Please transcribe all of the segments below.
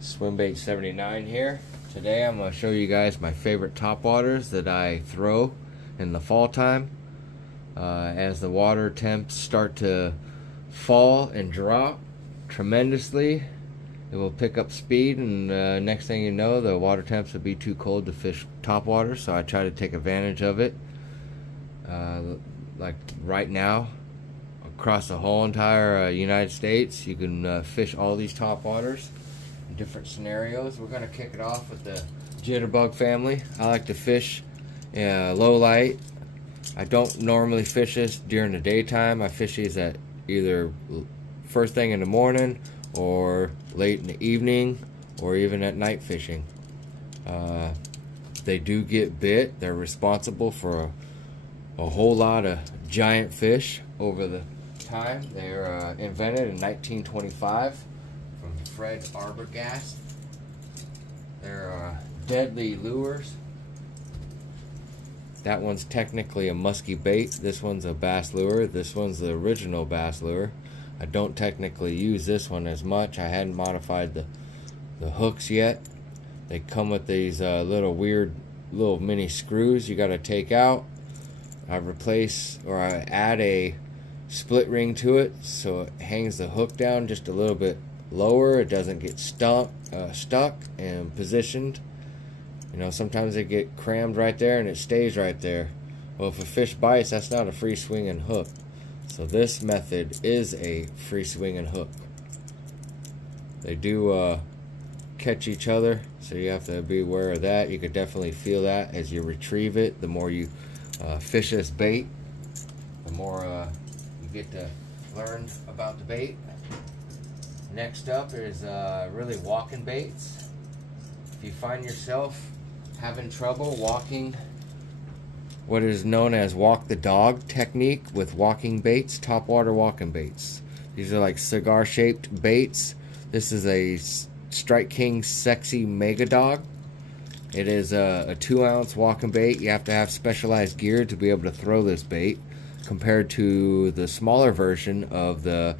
Swimbait 79 here. Today I'm going to show you guys my favorite topwaters that I throw in the fall time. As the water temps start to fall and drop tremendously, it will pick up speed, and next thing you know, the water temps will be too cold to fish topwaters, so I try to take advantage of it. Like right now, across the whole entire United States, you can fish all these topwaters in different scenarios. We're going to kick it off with the Jitterbug family. I like to fish low light. I don't normally fish this during the daytime. I fish these at either first thing in the morning or late in the evening or even at night fishing. They do get bit. They're responsible for a whole lot of giant fish over the time. They're invented in 1925 from Fred Arbogast. They're deadly lures. That one's technically a musky bait. This one's a bass lure. This one's the original bass lure. I don't technically use this one as much. I hadn't modified the hooks yet. They come with these little weird little mini screws you got to take out. I replace, or I add a split ring to it so it hangs the hook down just a little bit lower. It doesn't get stuck and positioned. You know, sometimes they get crammed right there and it stays right there. Well, if a fish bites, that's not a free swinging hook. So this method is a free swinging hook. They do catch each other, so you have to be aware of that. You could definitely feel that as you retrieve it. The more you fish this bait, the more you get to learn about the bait. Next up is really walking baits. If you find yourself having trouble walking what is known as walk the dog technique with walking baits, topwater walking baits. These are like cigar shaped baits. This is a Strike King Sexy Mega Dog. It is a 2-ounce walking bait. You have to have specialized gear to be able to throw this bait, compared to the smaller version of the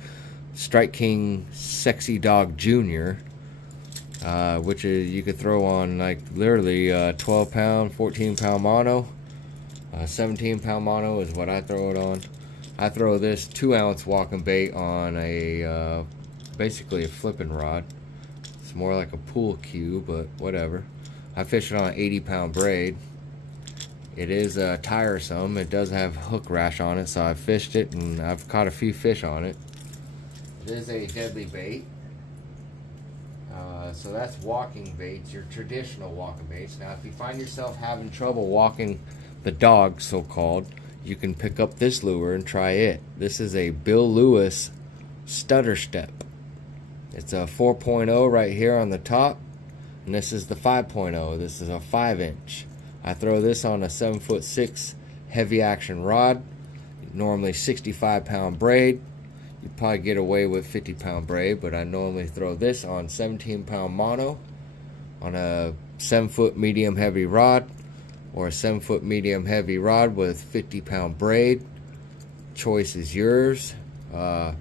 Strike King Sexy Dog Junior, which is you could throw on like literally 12 pound, 14 pound mono. 17 pound mono is what I throw it on. I throw this 2-ounce walking bait on a basically a flipping rod. It's more like a pool cue, but whatever. I fish it on an 80 pound braid. It is tiresome. It does have hook rash on it, so I've fished it and I've caught a few fish on it. It is a deadly bait. So that's walking baits, your traditional walking baits. Now if you find yourself having trouble walking the dog, so-called, you can pick up this lure and try it. This is a Bill Lewis Stutter Step. It's a 4.0 right here on the top, and this is the 5.0. This is a 5-inch. I throw this on a 7'6" heavy action rod, normally 65 pound braid. You'd probably get away with 50 pound braid, but I normally throw this on 17 pound mono on a 7-foot medium heavy rod, or a 7-foot medium heavy rod with 50 pound braid. Choice is yours. I've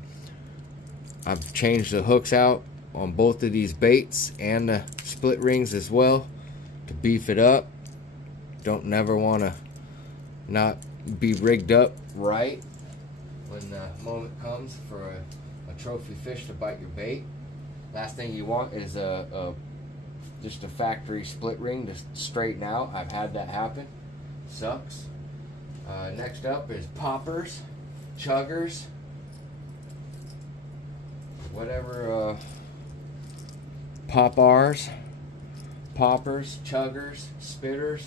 changed the hooks out on both of these baits and the split rings as well to beef it up. Don't never want to not be rigged up right when the moment comes for a trophy fish to bite your bait. Last thing you want is just a factory split ring to straighten out. I've had that happen. Sucks. Next up is poppers, chuggers, whatever, poppers, chuggers, spitters,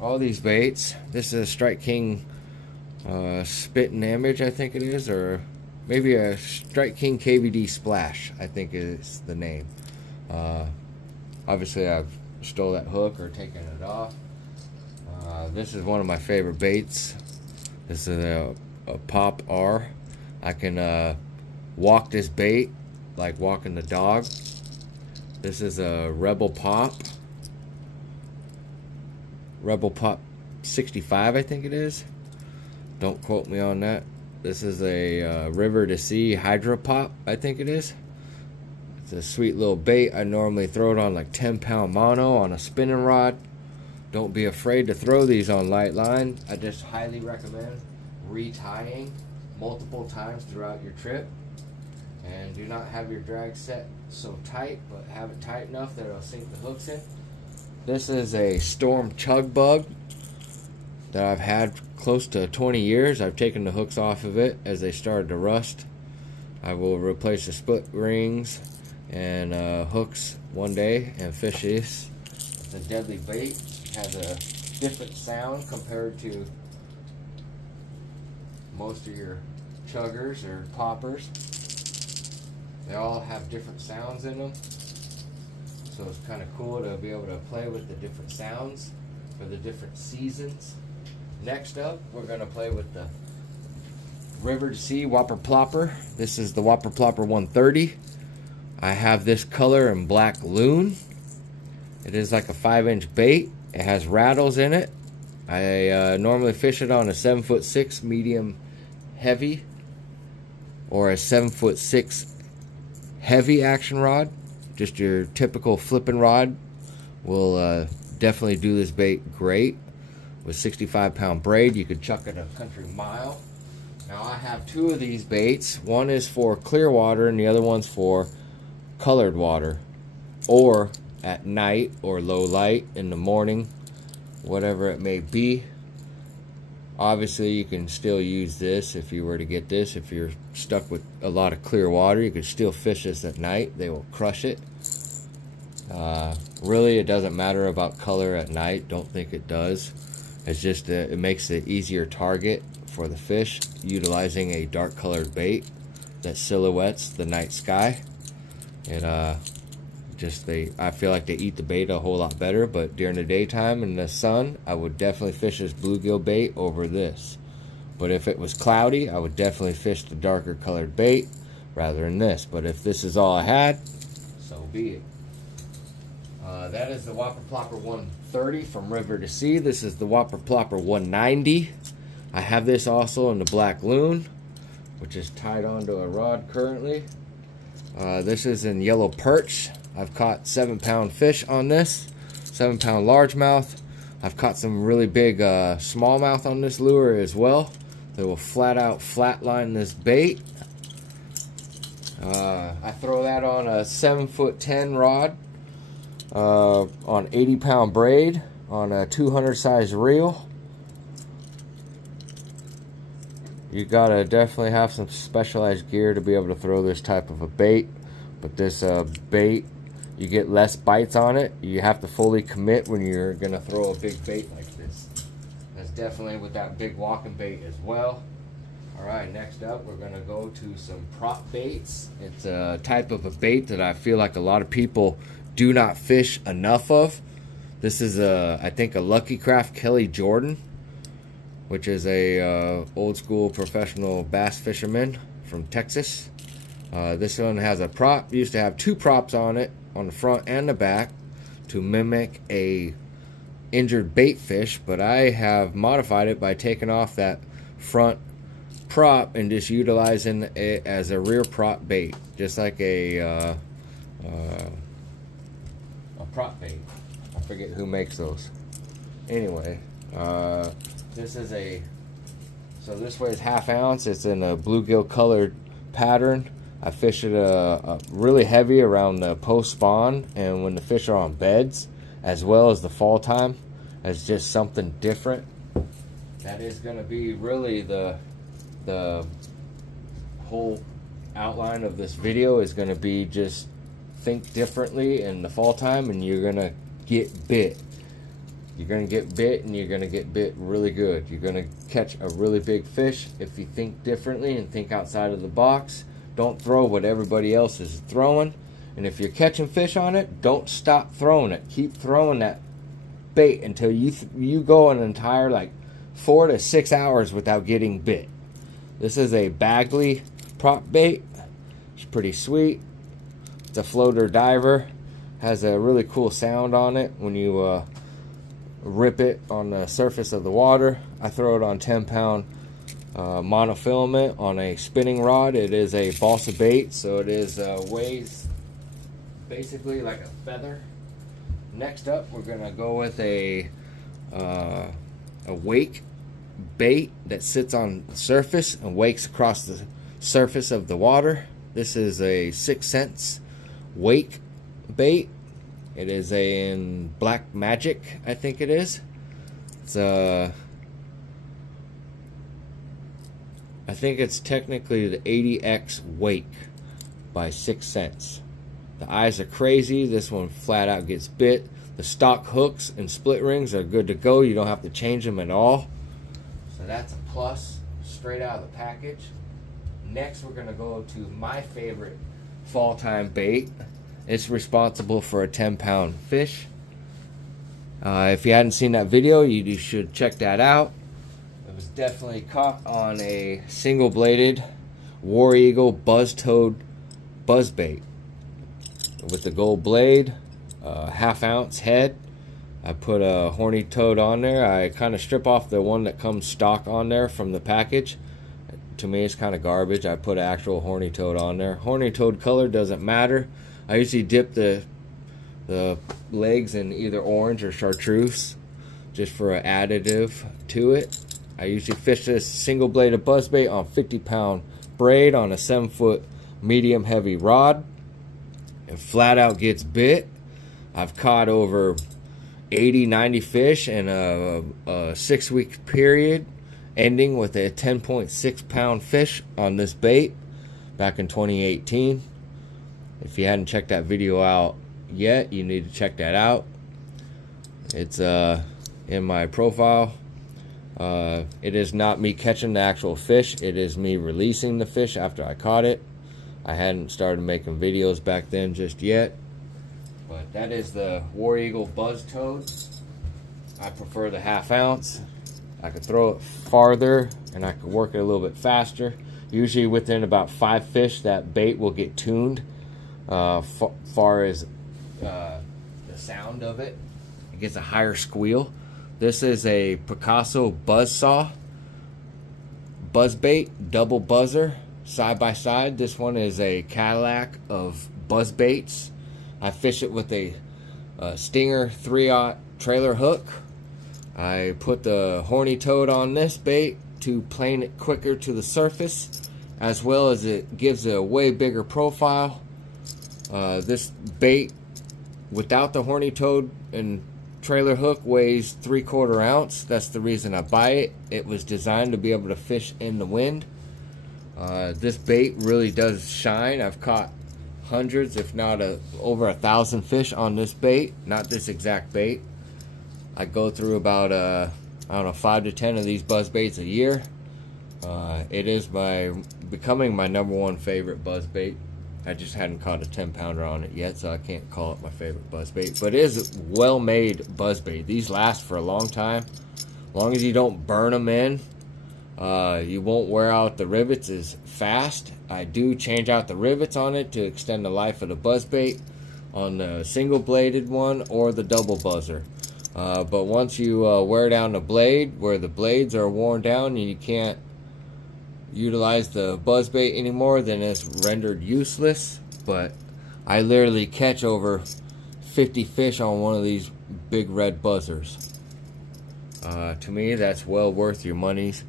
all these baits. This is a Strike King Spitting Image, I think it is, or maybe a Strike King KVD Splash, I think is the name. Obviously I've stole that hook or taken it off. This is one of my favorite baits. This is a Pop R. I can walk this bait like walking the dog. This is a Rebel Pop 65, I think it is. Don't quote me on that. This is a River to Sea Hydro Pop, I think it is. It's a sweet little bait. I normally throw it on like 10-pound mono on a spinning rod. Don't be afraid to throw these on light line. I just highly recommend retying multiple times throughout your trip. And do not have your drag set so tight, but have it tight enough that it'll sink the hooks in. This is a storm chug bug that I've had close to 20 years. I've taken the hooks off of it as they started to rust. I will replace the split rings and hooks one day and fish this. It's a deadly bait. It has a different sound compared to most of your chuggers or poppers. They all have different sounds in them, so it's kind of cool to be able to play with the different sounds for the different seasons. Next up, we're going to play with the River to Sea Whopper Plopper. This is the Whopper Plopper 130. I have this color in black loon. It is like a 5-inch bait. It has rattles in it. I normally fish it on a 7'6" medium heavy or a 7'6" heavy action rod. Just your typical flipping rod will definitely do this bait great. With 65-pound braid, you could chuck it a country mile. Now I have two of these baits. One is for clear water and the other one's for colored water, or at night or low light in the morning, whatever it may be. Obviously you can still use this if you were to get this. If you're stuck with a lot of clear water, you could still fish this at night. They will crush it. Really, it doesn't matter about color at night. Don't think it does. It's just it makes it easier target for the fish, utilizing a dark colored bait that silhouettes the night sky. I feel like they eat the bait a whole lot better. But during the daytime in the sun, I would definitely fish this bluegill bait over this. But if it was cloudy, I would definitely fish the darker colored bait rather than this. But if this is all I had, so be it. That is the Whopper Plopper 130 from River to Sea. This is the Whopper Plopper 190. I have this also in the black loon, which is tied onto a rod currently. This is in yellow perch. I've caught 7-pound fish on this, 7-pound largemouth. I've caught some really big smallmouth on this lure as well. They will flat out flatline this bait. I throw that on a 7'10" rod on 80-pound braid on a 200 size reel. You gotta definitely have some specialized gear to be able to throw this type of a bait. But this bait, you get less bites on it. You have to fully commit when you're gonna throw a big bait like this. That's definitely with that big walking bait as well. Alright, next up we're gonna go to some prop baits. It's a type of a bait that I feel like a lot of people do not fish enough of. This is I think a Lucky Craft Kelly Jordan, which is a old school professional bass fisherman from Texas. This one has a prop. Used to have 2 props on it, on the front and the back, to mimic a injured bait fish, but I have modified it by taking off that front prop and just utilizing it as a rear prop bait, just like a prop bait. I forget who makes those. Anyway, this is so this weighs ½ ounce. It's in a bluegill colored pattern. I fish it really heavy around the post spawn and when the fish are on beds, as well as the fall time, as just something different. That is going to be really the whole outline of this video, is going to be just think differently in the fall time, and you're going to get bit. You're going to get bit, and you're going to get bit really good. You're going to catch a really big fish if you think differently and think outside of the box. Don't throw what everybody else is throwing. And if you're catching fish on it, don't stop throwing it. Keep throwing that bait until you go an entire like 4 to 6 hours without getting bit. This is a Bagley prop bait. It's pretty sweet. It's a floater diver. Has a really cool sound on it when you rip it on the surface of the water. I throw it on 10-pound monofilament on a spinning rod. It is a balsa bait, so it is weighs basically like a feather. Next up, we're gonna go with a wake bait that sits on the surface and wakes across the surface of the water. This is a 6 cents wake bait. It is in Black Magic, I think it is. It's I think it's technically the 80X wake by 6 cents. The eyes are crazy. This one flat out gets bit. The stock hooks and split rings are good to go. You don't have to change them at all. So that's a plus straight out of the package. Next, we're going to go to my favorite fall time bait. It's responsible for a 10-pound fish. If you hadn't seen that video, you should check that out. It was definitely caught on a single-bladed War Eagle Buzz Toad buzz bait with the gold blade, half-ounce head. I put a horny toad on there. I kind of strip off the one that comes stock on there from the package. To me, it's kind of garbage. I put an actual horny toad on there. Horny toad color doesn't matter. I usually dip the legs in either orange or chartreuse just for an additive to it. I usually fish this single-bladed buzzbait on 50-pound braid on a 7-foot medium heavy rod. It flat out gets bit. I've caught over 80-90 fish in a 6-week period, ending with a 10.6 pound fish on this bait back in 2018. If you hadn't checked that video out yet, you need to check that out. It's in my profile. It is not me catching the actual fish. It is me releasing the fish after I caught it. I hadn't started making videos back then just yet. But that is the War Eagle Buzz Toad. I prefer the half-ounce. I could throw it farther and I could work it a little bit faster. Usually within about 5 fish, that bait will get tuned. Far as the sound of it, it gets a higher squeal. This is a Picasso Buzz saw buzz bait, double buzzer, side by side. This one is a Cadillac of buzz baits. I fish it with a Stinger 3/0 trailer hook. I put the horny toad on this bait to plane it quicker to the surface, as well as it gives a way bigger profile. This bait without the horny toad and trailer hook weighs 3/4 ounce. That's the reason I buy it. It was designed to be able to fish in the wind. This bait really does shine. I've caught hundreds, if not over 1,000 fish on this bait. Not this exact bait. I go through about I don't know, 5 to 10 of these buzz baits a year. It is becoming my #1 favorite buzz bait. I just hadn't caught a 10-pounder on it yet, so I can't call it my favorite buzz bait. But it is a well-made buzz bait. These last for a long time. As long as you don't burn them in, you won't wear out the rivets as fast. I do change out the rivets on it to extend the life of the buzz bait on the single-bladed one or the double buzzer. But once you wear down the blade, where the blades are worn down and you can't utilize the buzz bait anymore, then it's rendered useless. But I literally catch over 50 fish on one of these big red buzzers. To me, that's well worth your monies.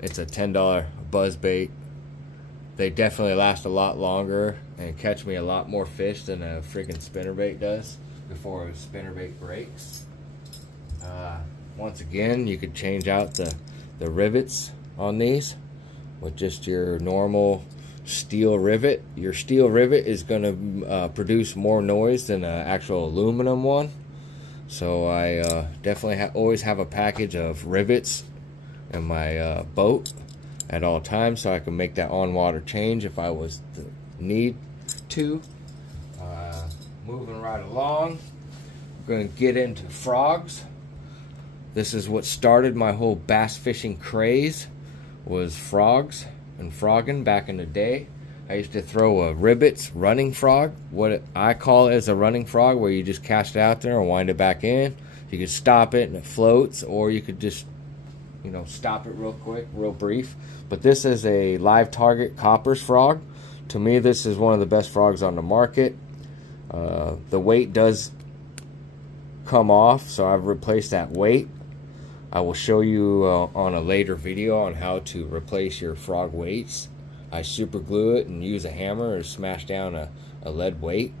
It's a $10 buzz bait. They definitely last a lot longer and catch me a lot more fish than a freaking spinnerbait does before a spinnerbait breaks. Once again, you could change out the rivets on these with just your normal steel rivet. Your steel rivet is going to produce more noise than an actual aluminum one. So I definitely always have a package of rivets in my boat at all times, so I can make that on-water change if I was to need to. Moving right along, we're going to get into frogs. This is what started my whole bass fishing craze, was frogs and frogging back in the day. I used to throw a Ribbits running frog. What I call it is a running frog, where you just cast it out there and wind it back in. You could stop it and it floats, or you could just, you know, stop it real quick, real brief. But this is a live target Copper's frog. To me, this is one of the best frogs on the market. The weight does come off, so I've replaced that weight. I will show you on a later video on how to replace your frog weights. I super glue it and use a hammer or smash down a lead weight.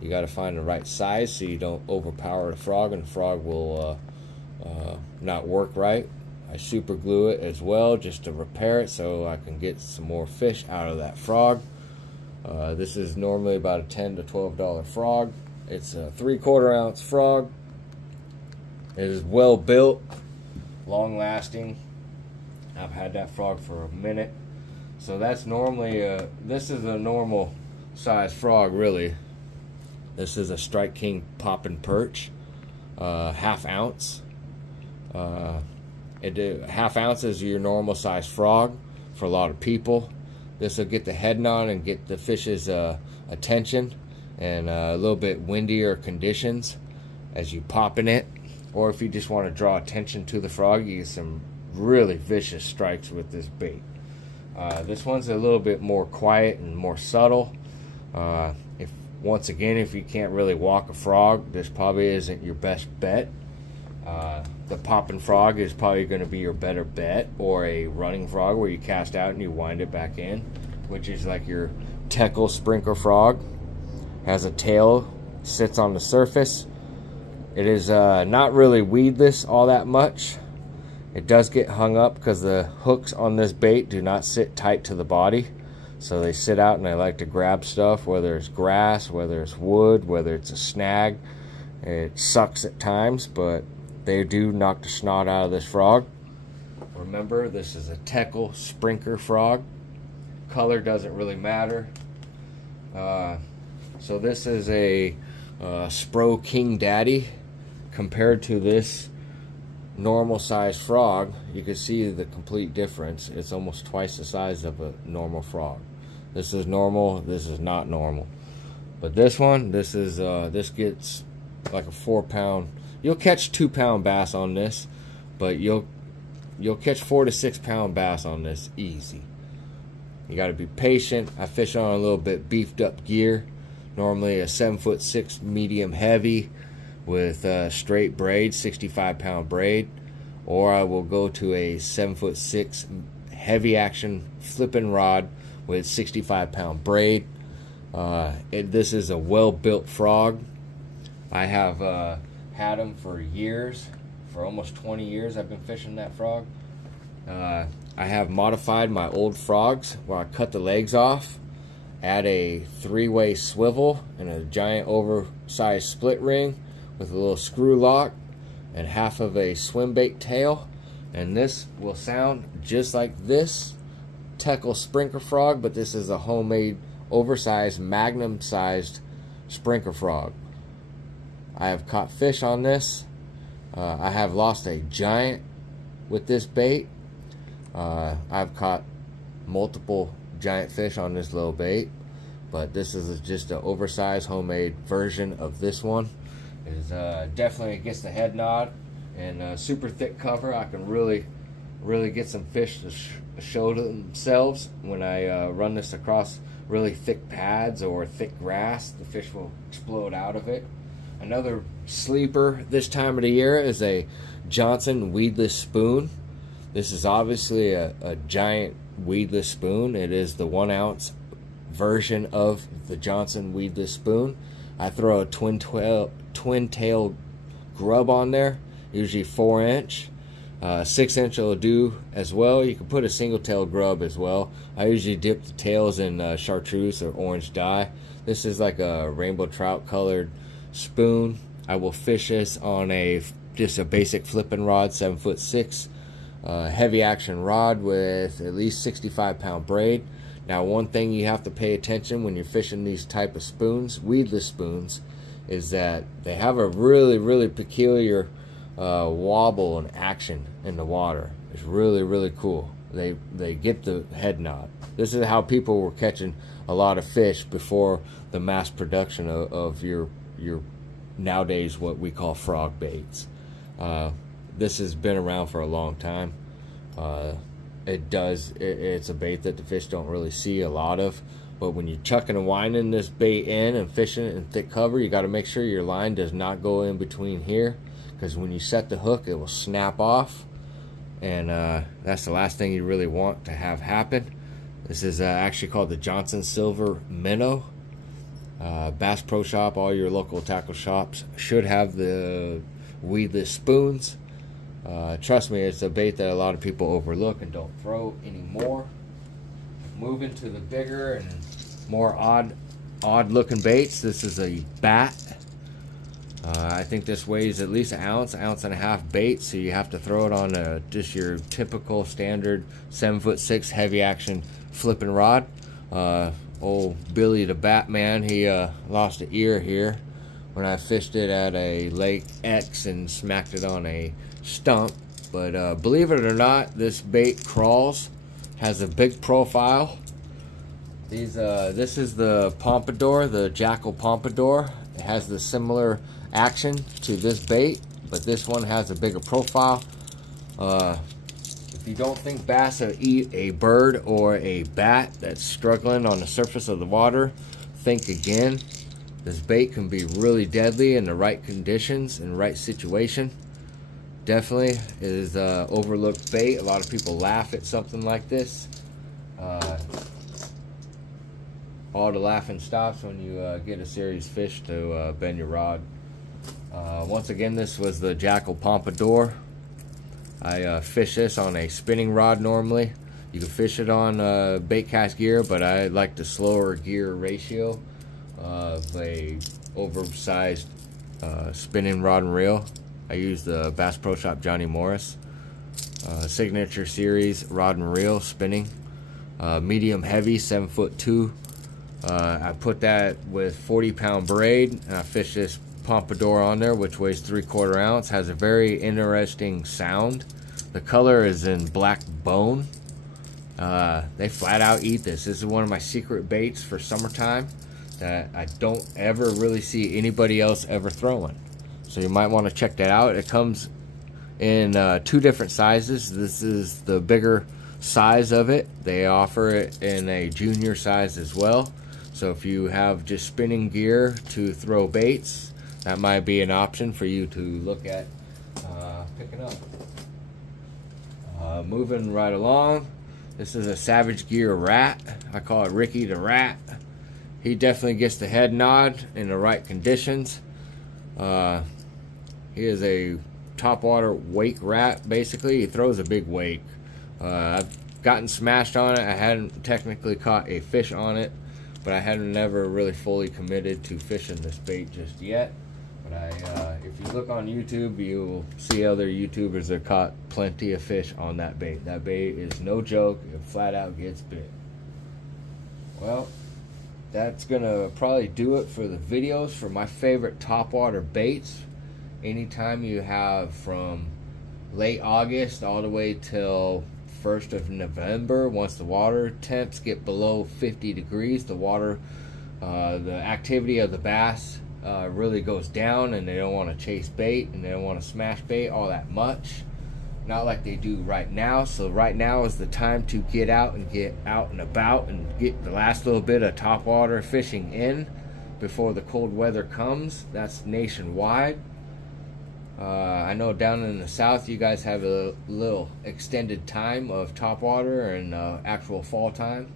You got to find the right size so you don't overpower the frog, and the frog will not work right. I super glue it as well just to repair it so I can get some more fish out of that frog. This is normally about a $10 to $12 frog. It's a 3/4 ounce frog. It is well built, long lasting. I've had that frog for a minute. So that's normally this is a normal size frog, really. This is a Strike King poppin' perch, ½ ounce. ½ ounce is your normal size frog for a lot of people. This will get the head nod and get the fish's attention, and a little bit windier conditions as you popping it. Or if you just want to draw attention to the frog, you get some really vicious strikes with this bait. This one's a little bit more quiet and more subtle. Once again, if you can't really walk a frog, this probably isn't your best bet. The popping frog is probably going to be your better bet, or a running frog where you cast out and you wind it back in, which is like your Jackal sprinker frog. Has a tail, sits on the surface. It is not really weedless all that much. It does get hung up because the hooks on this bait do not sit tight to the body. So they sit out and they like to grab stuff, whether it's grass, whether it's wood, whether it's a snag. It sucks at times, but they do knock the snot out of this frog. Remember, this is a Jackal sprinker frog. Color doesn't really matter. So this is a Spro King Daddy. Compared to this normal size frog, you can see the complete difference. It's almost twice the size of a normal frog. This is normal, this is not normal. But this one, this gets like a 4-pound. You'll catch 2-pound bass on this, but you'll catch 4 to 6 pound bass on this easy. You got to be patient. I fish on a little bit beefed up gear, normally a 7'6" medium heavy with straight braid, 65-pound braid, or I will go to a 7'6" heavy action flipping rod with 65-pound braid. This is a well-built frog. I have had him for years. For almost 20 years I've been fishing that frog. I have modified my old frogs where I cut the legs off, add a 3-way swivel and a giant oversized split ring with a little screw lock and half of a swim bait tail, and this will sound just like this Jackal sprinker frog, but this is a homemade oversized magnum sized sprinker frog. I have caught fish on this. I have lost a giant with this bait. I've caught multiple giant fish on this little bait, but this is just an oversized homemade version of this one. It is definitely gets the head nod and super thick cover. I can really get some fish to show themselves when I run this across really thick pads or thick grass. The fish will explode out of it. Another sleeper this time of the year is a Johnson weedless spoon. This is obviously a giant weedless spoon. It is the 1 ounce version of the Johnson weedless spoon. I throw a twin tail grub on there, usually 4-inch. 6-inch will do as well. You can put a single tail grub as well. I usually dip the tails in chartreuse or orange dye. This is like a rainbow trout colored spoon. I will fish this on just a basic flipping rod, 7'6", heavy action rod with at least 65-pound braid. Now, one thing you have to pay attention when you're fishing these type of spoons, weedless spoons, is that they have a really peculiar wobble and action in the water. It's really cool. They get the head nod. This is how people were catching a lot of fish before the mass production of your nowadays what we call frog baits. This has been around for a long time. It's a bait that the fish don't really see a lot of. But when you're chucking and winding this bait in and fishing it in thick cover, you got to make sure your line does not go in between here, because when you set the hook, it will snap off, and that's the last thing you really want to have happen. This is actually called the Johnson Silver Minnow. Bass Pro Shop, all your local tackle shops should have the weedless spoons. Trust me, it's a bait that a lot of people overlook and don't throw anymore. Moving to the bigger and more odd looking baits. This is a bat. I think this weighs at least an ounce and a half bait, so you have to throw it on just your typical standard 7'6" heavy action flipping rod. Old Billy the Batman, he lost an ear here when I fished it at a Lake X and smacked it on a stump. But believe it or not, this bait crawls, has a big profile. This is the Pompadour, the Jackal Pomidor. It has the similar action to this bait, but this one has a bigger profile. If you don't think bass will eat a bird or a bat that's struggling on the surface of the water, think again. This bait can be really deadly in the right conditions and right situation. Definitely is overlooked bait. A lot of people laugh at something like this. All the laughing stops when you get a serious fish to bend your rod. Once again, this was the Jackal Pomidor. I fish this on a spinning rod normally. You can fish it on bait cast gear, but I like the slower gear ratio of a oversized spinning rod and reel. I use the Bass Pro Shop Johnny Morris Signature Series rod and reel spinning. Medium heavy, 7'2". I put that with 40-pound braid, and I fish this Pompadour on there, which weighs 3/4 ounce. Has a very interesting sound. The color is in black bone. They flat out eat this. This is one of my secret baits for summertime that I don't ever really see anybody else ever throwing. So you might want to check that out. It comes in 2 different sizes. This is the bigger size of it. They offer it in a junior size as well. So if you have just spinning gear to throw baits, that might be an option for you to look at picking up. Moving right along, this is a Savage Gear Rat. I call it Ricky the Rat. He definitely gets the head nod in the right conditions. He is a topwater wake rat, basically. He throws a big wake. I've gotten smashed on it. I hadn't technically caught a fish on it, but I hadn't never really fully committed to fishing this bait just yet. But if you look on YouTube, you'll see other YouTubers that caught plenty of fish on that bait. That bait is no joke. It flat out gets bit. Well, that's gonna probably do it for the videos for my favorite topwater baits. Anytime you have from late August all the way till 1st of November, once the water temps get below 50 degrees, the water, the activity of the bass really goes down, and they don't want to chase bait and they don't want to smash bait all that much. Not like they do right now. So right now is the time to get out and about and get the last little bit of topwater fishing in before the cold weather comes. That's nationwide. I know down in the south you guys have a little extended time of topwater and actual fall time.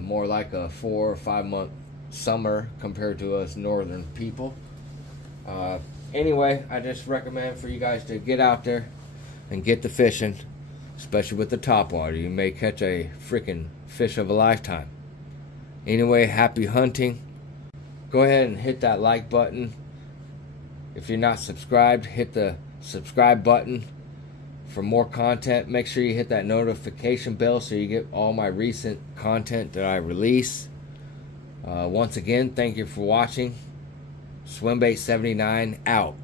More like a 4 or 5 month summer compared to us northern people. Anyway, I just recommend for you guys to get out there and get the fishing, especially with the topwater. You may catch a freaking fish of a lifetime. Anyway, happy hunting. Go ahead and hit that like button. If you're not subscribed, hit the subscribe button for more content. Make sure you hit that notification bell so you get all my recent content that I release. Once again, thank you for watching. Swimbait79 out.